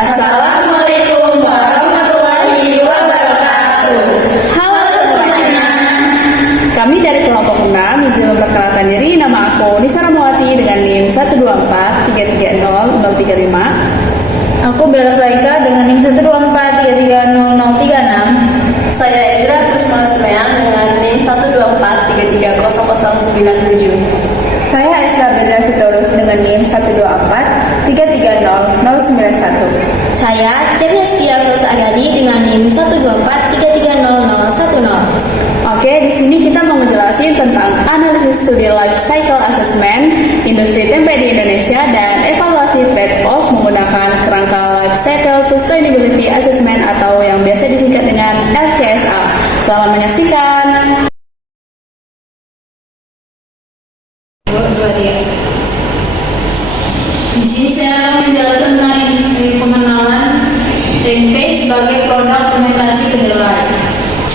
Assalamualaikum warahmatullahi wabarakatuh. Halo semuanya. Kami dari kelompok 6 izin memperkenalkan diri. Nama aku Nisa Ramawati dengan NIM 124330035. Aku Bella Flaika dengan NIM 124330036. Saya Ezra Kusma Semeyang dengan NIM 124330097. Saya Esra Bedra Sitorus dengan NIM 124330091. Saya Celia Setia Agani dengan NIM 124330010. Oke, di sini kita mau ngejelasin tentang analisis studi life cycle assessment industri tempe di Indonesia dan evaluasi trade-off menggunakan kerangka life cycle sustainability assessment atau yang biasa disingkat dengan LCSA. Selamat menyaksikan. Di sini saya akan menjelaskan tentang pengenalan tempe sebagai produk fermentasi kedelai.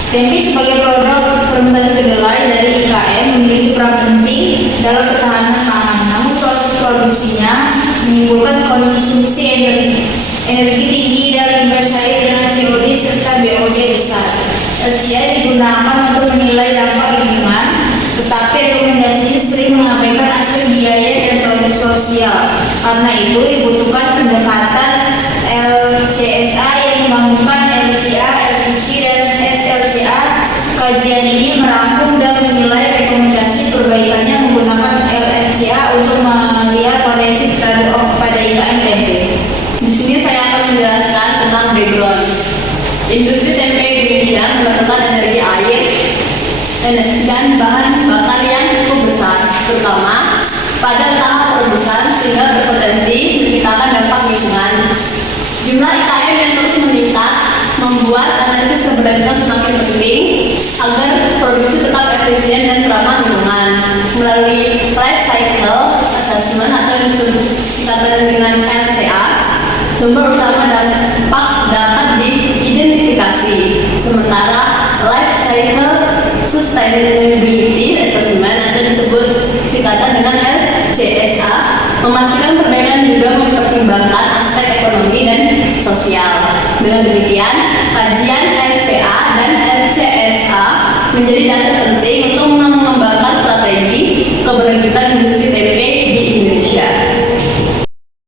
Tempe sebagai produk fermentasi kedelai dari IKM memiliki peran penting dalam ketahanan pangan. Namun proses produksinya menimbulkan konsumsi energi tinggi dan limbah cair dengan COD serta BOD besar. LCA digunakan untuk menilai dampak lingkungan, tetapi rekomendasinya sering mengabaikan aspek biaya dan sosial. Karena itu dibutuhkan pendekatan LCSA yang menggabungkan LCA, LCC, dan SLCA. Kajian ini merangkum dan menilai rekomendasi perbaikannya menggunakan LCA untuk melihat potensi trade-off pada IKM tempe. Di sini saya akan menjelaskan tentang background. Industri tempe Indonesia memerlukan energi air dan bahan bakar yang cukup besar, terutama pada tahap perebusan sehingga berpotensi menciptakan dampak lingkungan. Jumlah IKM yang terus meningkat membuat analisis keberlanjutan semakin penting agar produksi tetap efisien dan ramah lingkungan. Melalui life cycle assessment atau yang disingkat dengan LCA, sumber utama dampak dapat diidentifikasi. Sementara life cycle sustainability assessment atau disebut singkatan dengan LCSA memastikan perbaikan juga mempertimbangkan aspek ekonomi dan sosial. Dengan demikian, kajian LCA dan LCSA menjadi dasar penting untuk mengembangkan strategi keberlanjutan industri tempe di Indonesia.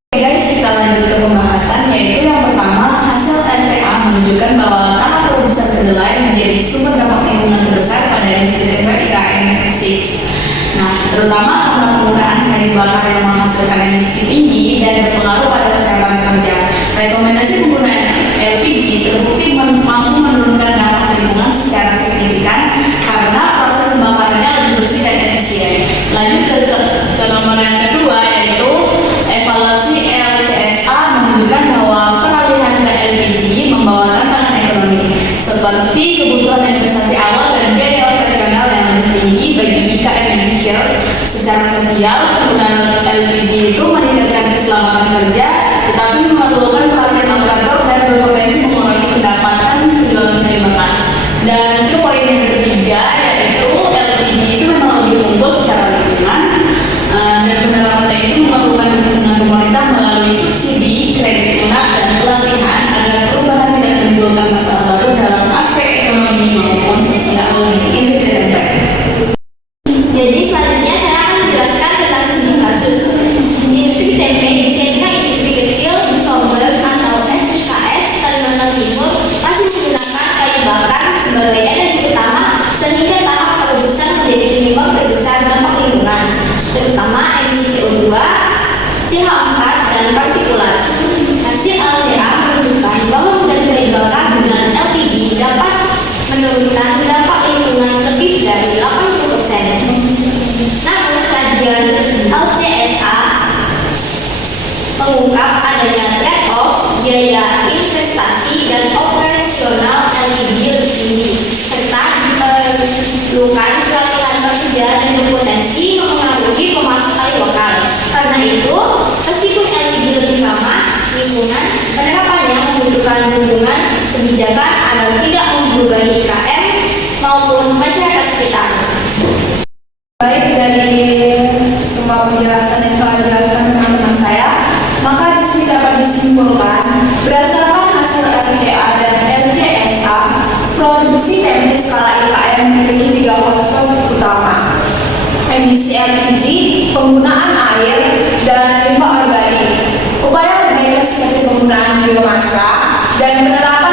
Oke guys, kita lanjut ke pembahasan, yaitu yang pertama, hasil LCA menunjukkan bahwa tahap perebusan kedelai menjadi sumber dampak lingkungan terbesar pada industri tempe IKM 6. Nah, terutama karena penggunaan kayu bakar yang menghasilkan emisi tinggi dan berpengaruh pada kesehatan kerja. Rekomendasi penggunaan LPG terbukti mampu menurunkan dampak lingkungan secara signifikan karena proses pembakarannya lebih bersih dan efisien. Lanjut ke nomor yang kedua, yaitu evaluasi LCSA menunjukkan bahwa peralihan ke LPG membawa tantangan ekonomi seperti kebutuhan investasi awal dan biaya operasional yang lebih tinggi bagi IKM Indonesia. Secara sosial, penggunaan LPG itu meningkatkan keselamatan kerja, tetapi memerlukan perhatian operator dan berpotensi mengurangi pendapatan penjualan kayu bakar. Dan ke poin yang ketiga, yaitu LPG itu memang lebih unggul secara lingkungan, dan penerapannya itu memerlukan dukungan pemerintah melalui subsidi, kredit lunak, dan pelatihan agar perubahan tidak menimbulkan masalah baru dalam aspek ekonomi maupun sosial di industri tempe. Jadi selanjutnya saya akan menjelaskan tentang studi kasus. Industri tempe disebutkan industri kecil di Sumber atau SIKS Kalimantan Timur masih menggunakan kayu bakar sebagai energi utama sehingga tahap perebusan menjadi penyebab terbesar dampak lingkungan, terutama emisi CO2, CH4, dan partikulat. Hasil LCA menunjukkan bahwa mengganti kayu bakar dengan LPG dapat menurunkan dampak lingkungan lebih dari 80%. Namun kajian LCSA mengungkap adanya trade-off biaya investasi dan operasional LPG lebih tinggi serta diperlukan pelatihan kerja dan berpotensi mempengaruhi pemasukan lokal. Karena itu, meskipun IKM memiliki 3 hotspot utama: emisi LPG, penggunaan air, dan limbah organik. Upaya perbaikan seperti penggunaan biomasa dan penerapan